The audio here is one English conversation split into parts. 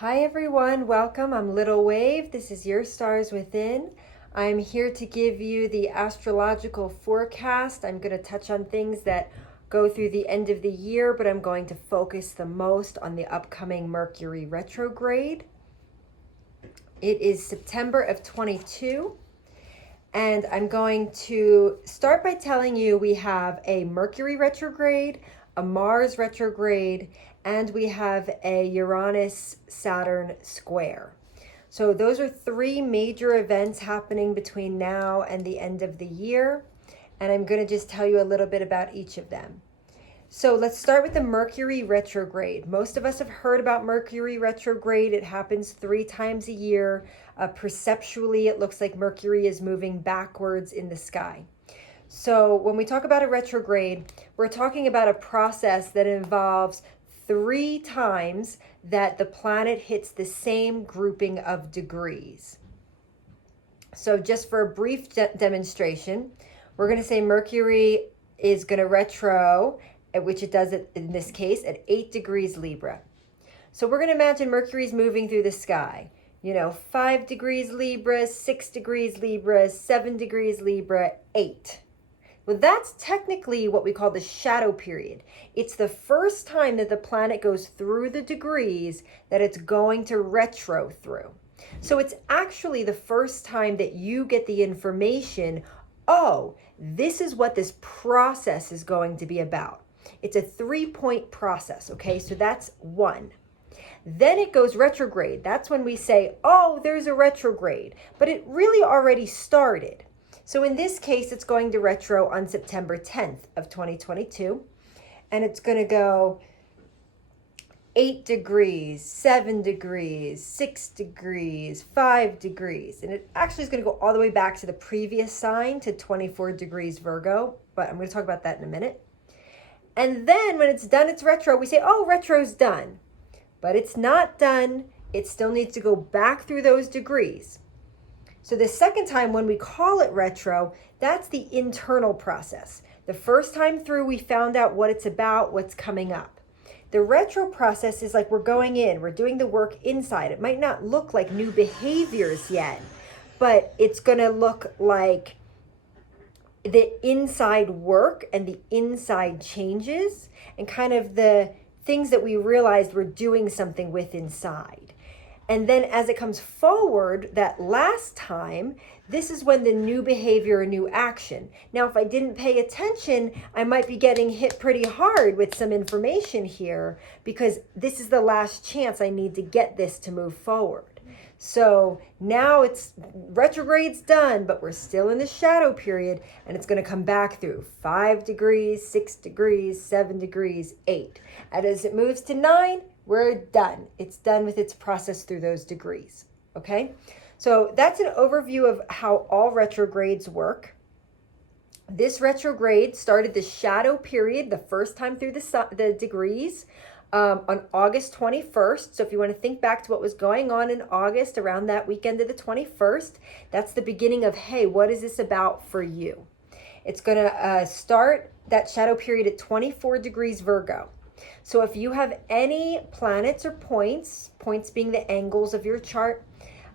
Hi everyone, welcome. I'm Little Wave. This is your Stars Within. I'm here to give you the astrological forecast. I'm going to touch on things that go through the end of the year, but I'm going to focus the most on the upcoming Mercury Retrograde. It is September of 22, and I'm going to start by telling you we have a Mercury Retrograde, a Mars Retrograde, and we have a Uranus-Saturn square. So those are three major events happening between now and the end of the year. And I'm going to just tell you a little bit about each of them. So let's start with the Mercury Retrograde. Most of us have heard about Mercury Retrograde. It happens 3 times a year. Perceptually, it looks like Mercury is moving backwards in the sky. So when we talk about a retrograde, we're talking about a process that involves 3 times that the planet hits the same grouping of degrees. So just for a brief demonstration, we're going to say Mercury is going to retro, which it does in this case at 8 degrees Libra. So we're going to imagine Mercury's moving through the sky. 5 degrees Libra, 6 degrees Libra, 7 degrees Libra, 8. Well, that's technically what we call the shadow period. It's the first time that the planet goes through the degrees that it's going to retro through. So it's actually the first time that you get the information, oh, this is what this process is going to be about. It's a 3-point process, okay? So that's 1. Then it goes retrograde. That's when we say, oh, there's a retrograde, but it really already started. So in this case, it's going to retro on September 10th of 2022, and it's going to go 8 degrees, 7 degrees, 6 degrees, 5 degrees, and it actually is going to go all the way back to the previous sign to 24 degrees Virgo, but I'm going to talk about that in a minute. And then when it's done its retro, we say, oh, retro's done, but it's not done. It still needs to go back through those degrees. So the second time when we call it retro, that's the internal process. The first time through, we found out what it's about, what's coming up. The retro process is like we're going in, we're doing the work inside. It might not look like new behaviors yet, but it's going to look like the inside work and the inside changes and kind of the things that we realized we're doing something with inside. And then as it comes forward, that last time, this is when the new behavior or new action. Now, if I didn't pay attention, I might be getting hit pretty hard with some information here because this is the last chance I need to get this to move forward. So now it's retrograde's done, but we're still in the shadow period and it's going to come back through 5 degrees, 6 degrees, 7 degrees, 8. And as it moves to 9, we're done. It's done with its process through those degrees. Okay? So that's an overview of how all retrogrades work. This retrograde started the shadow period the first time through the degrees on August 21st. So if you want to think back to what was going on in August around that weekend of the 21st, that's the beginning of, hey, what is this about for you? It's going to start that shadow period at 24 degrees Virgo. So if you have any planets or points being the angles of your chart,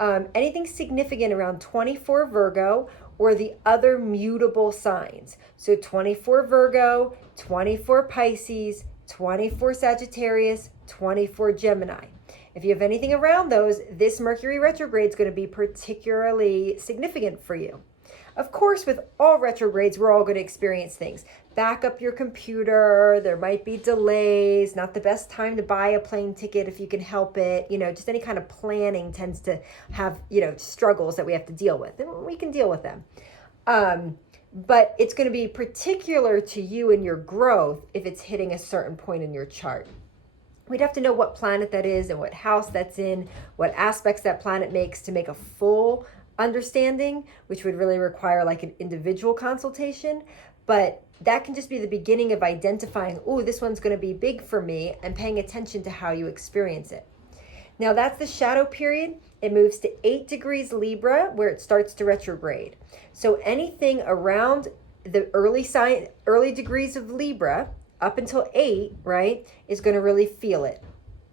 anything significant around 24 Virgo or the other mutable signs. So 24 Virgo, 24 Pisces, 24 Sagittarius, 24 Gemini. If you have anything around those, this Mercury retrograde is going to be particularly significant for you. Of course, with all retrogrades, we're all going to experience things. Back up your computer. There might be delays. Not the best time to buy a plane ticket if you can help it. Just any kind of planning tends to have, struggles that we have to deal with. And we can deal with them. But it's going to be particular to you and your growth if it's hitting a certain point in your chart. We'd have to know what planet that is and what house that's in, what aspects that planet makes to make a full understanding, which would really require like an individual consultation. But that can just be the beginning of identifying, oh, this one's going to be big for me, and paying attention to how you experience it. Now that's the shadow period. It moves to 8 degrees Libra where it starts to retrograde. So anything around the early degrees of Libra up until 8, right, is going to really feel it.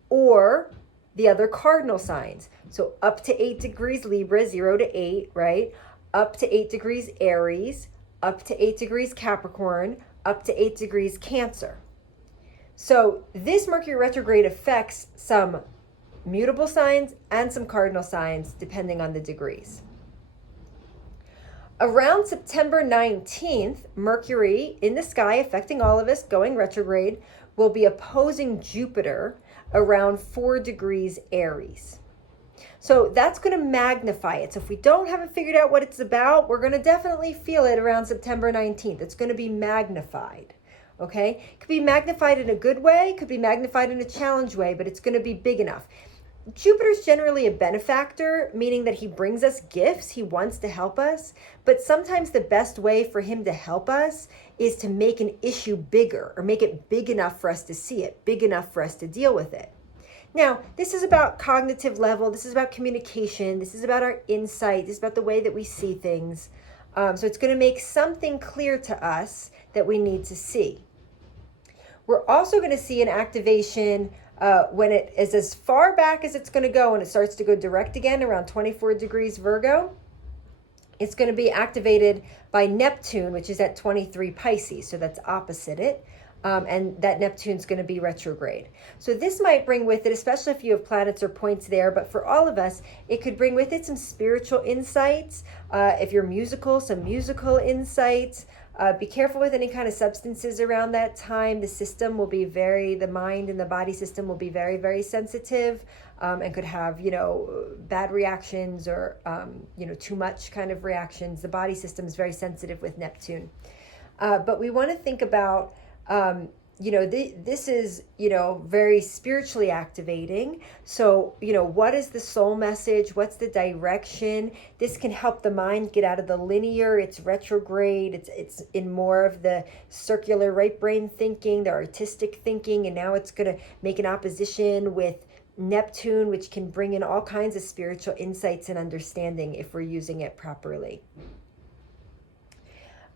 Or the other cardinal signs. So up to 8 degrees Libra, 0 to 8, right? Up to 8 degrees Aries, up to 8 degrees Capricorn, up to 8 degrees Cancer. So this Mercury retrograde affects some mutable signs and some cardinal signs depending on the degrees. Around September 19th, Mercury in the sky, affecting all of us, going retrograde, will be opposing Jupiter around 4 degrees Aries. So that's going to magnify it. So if we haven't figured out what it's about, we're going to definitely feel it around September 19th. It's going to be magnified. Okay? It could be magnified in a good way, could be magnified in a challenge way, but it's going to be big enough. Jupiter's generally a benefactor, meaning that he brings us gifts. He wants to help us. But sometimes the best way for him to help us is to make an issue bigger, or make it big enough for us to see it, big enough for us to deal with it. Now, this is about cognitive level. This is about communication. This is about our insight. This is about the way that we see things. So it's going to make something clear to us that we need to see. We're also going to see an activation when it is as far back as it's going to go, and it starts to go direct again around 24 degrees Virgo. It's going to be activated by Neptune, which is at 23 Pisces, so that's opposite it. And that Neptune's going to be retrograde. So this might bring with it, especially if you have planets or points there, but for all of us, it could bring with it some spiritual insights. If you're musical, some musical insights. Be careful with any kind of substances around that time. The mind and the body system will be very, very sensitive, and could have, bad reactions or, too much kind of reactions. The body system is very sensitive with Neptune. But we want to think about, this is, very spiritually activating. So, what is the soul message? What's the direction? This can help the mind get out of the linear. It's retrograde. It's in more of the circular right brain thinking, the artistic thinking. And now it's going to make an opposition with Neptune, which can bring in all kinds of spiritual insights and understanding if we're using it properly.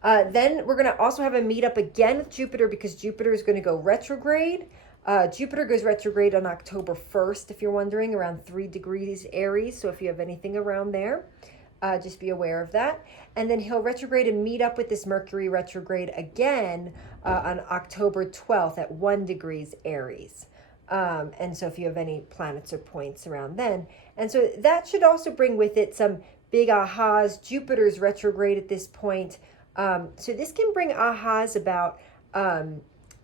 Then we're going to also have a meetup again with Jupiter, because Jupiter is going to go retrograde. Jupiter goes retrograde on October 1st, if you're wondering, around 3 degrees Aries. So if you have anything around there, just be aware of that. And then he'll retrograde and meet up with this Mercury retrograde again on October 12th at 1 degrees Aries. And so if you have any planets or points around then. And so that should also bring with it some big ahas. Jupiter's retrograde at this point. So this can bring ahas about,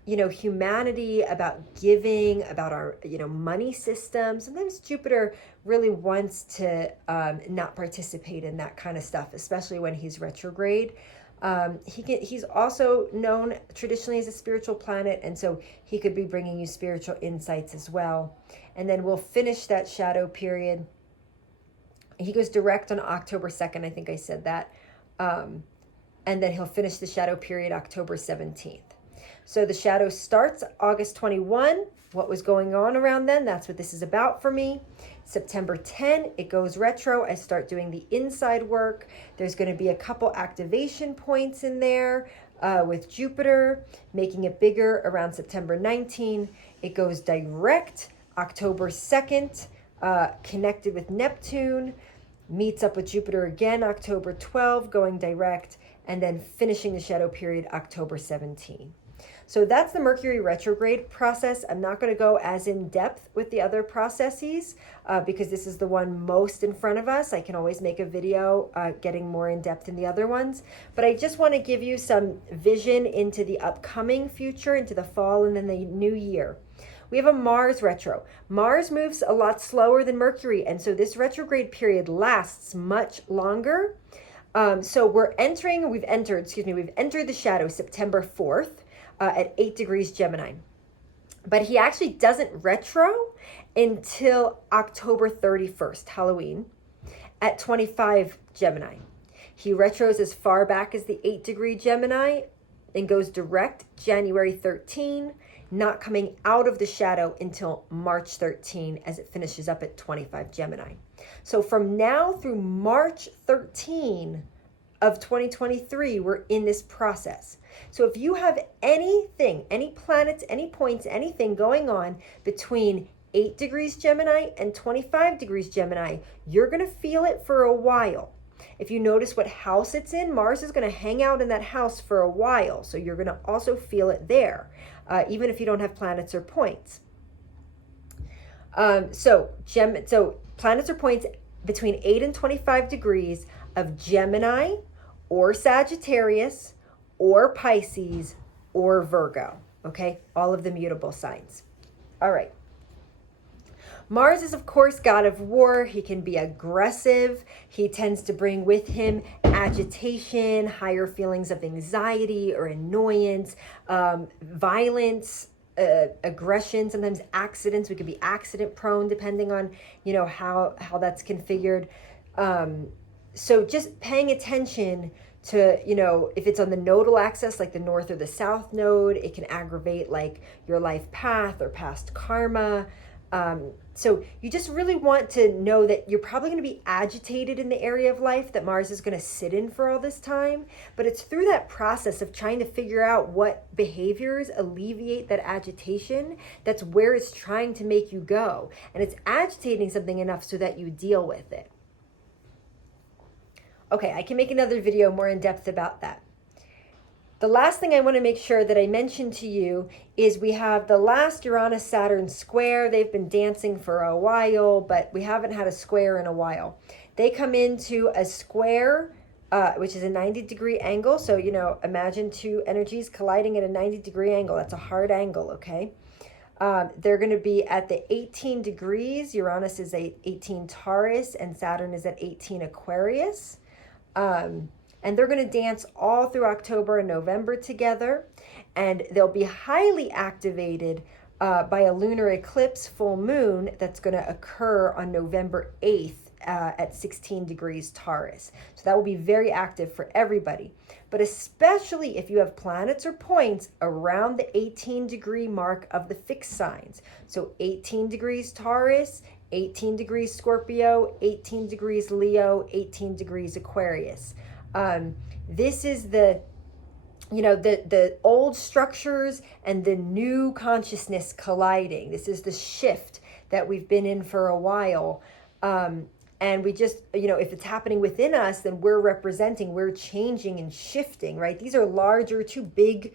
humanity, about giving, about our, money system. Sometimes Jupiter really wants to not participate in that kind of stuff, especially when he's retrograde. He's also known traditionally as a spiritual planet, and so he could be bringing you spiritual insights as well. And then we'll finish that shadow period. He goes direct on October 2nd. I think I said that. And then he'll finish the shadow period October 17th. So the shadow starts August 21. What was going on around then? That's what this is about for me. September 10, it goes retro. I start doing the inside work. There's going to be a couple activation points in there with Jupiter, making it bigger around September 19. It goes direct October 2nd, connected with Neptune, meets up with Jupiter again October 12, going direct, and then finishing the shadow period October 17. So that's the Mercury retrograde process. I'm not going to go as in depth with the other processes because this is the one most in front of us. I can always make a video getting more in depth in the other ones. But I just want to give you some vision into the upcoming future, into the fall and then the new year. We have a Mars retro. Mars moves a lot slower than Mercury, and so this retrograde period lasts much longer. So we've entered the shadow September 4th at 8 degrees Gemini. But he actually doesn't retro until October 31st, Halloween, at 25 Gemini. He retros as far back as the 8 degree Gemini and goes direct January 13, not coming out of the shadow until March 13 as it finishes up at 25 Gemini. So from now through March 13 of 2023, we're in this process. So if you have anything, any planets, any points, anything going on between 8 degrees Gemini and 25 degrees Gemini, you're going to feel it for a while. If you notice what house it's in, Mars is going to hang out in that house for a while. So you're going to also feel it there, even if you don't have planets or points. So planets or points between 8 and 25 degrees of Gemini or Sagittarius or Pisces or Virgo. Okay, all of the mutable signs. All right. Mars is, of course, god of war. He can be aggressive. He tends to bring with him agitation, higher feelings of anxiety or annoyance, violence, aggression, sometimes accidents. We could be accident prone depending on, how that's configured. So just paying attention to, if it's on the nodal axis, like the north or the south node, it can aggravate like your life path or past karma. So you just really want to know that you're probably going to be agitated in the area of life that Mars is going to sit in for all this time. But it's through that process of trying to figure out what behaviors alleviate that agitation. That's where it's trying to make you go. And it's agitating something enough so that you deal with it. Okay, I can make another video more in depth about that. The last thing I want to make sure that I mention to you is we have the last Uranus-Saturn square. They've been dancing for a while, but we haven't had a square in a while. They come into a square, which is a 90-degree angle. So, imagine two energies colliding at a 90-degree angle. That's a hard angle, okay? They're going to be at the 18 degrees. Uranus is 18 Taurus, and Saturn is at 18 Aquarius. And they're going to dance all through October and November together. And they'll be highly activated by a lunar eclipse full moon that's going to occur on November 8th at 16 degrees Taurus. So that will be very active for everybody. But especially if you have planets or points around the 18-degree mark of the fixed signs. So 18 degrees Taurus, 18 degrees Scorpio, 18 degrees Leo, 18 degrees Aquarius. This is the old structures and the new consciousness colliding. This is the shift that we've been in for a while. And we just, if it's happening within us, then we're changing and shifting, right? These are larger, two big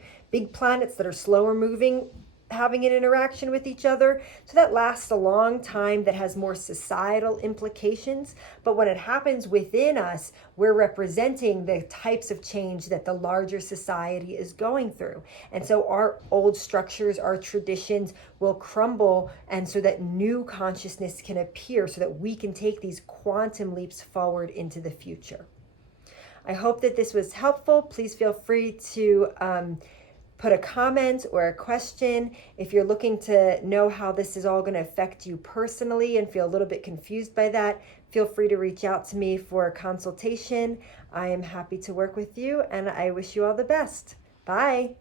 planets that are slower moving, having an interaction with each other. So that lasts a long time, that has more societal implications. But when it happens within us, we're representing the types of change that the larger society is going through. And so our old structures, our traditions will crumble, and so that new consciousness can appear, so that we can take these quantum leaps forward into the future. I hope that this was helpful. Please feel free to put a comment or a question. If you're looking to know how this is all going to affect you personally and feel a little bit confused by that, feel free to reach out to me for a consultation. I am happy to work with you, and I wish you all the best. Bye.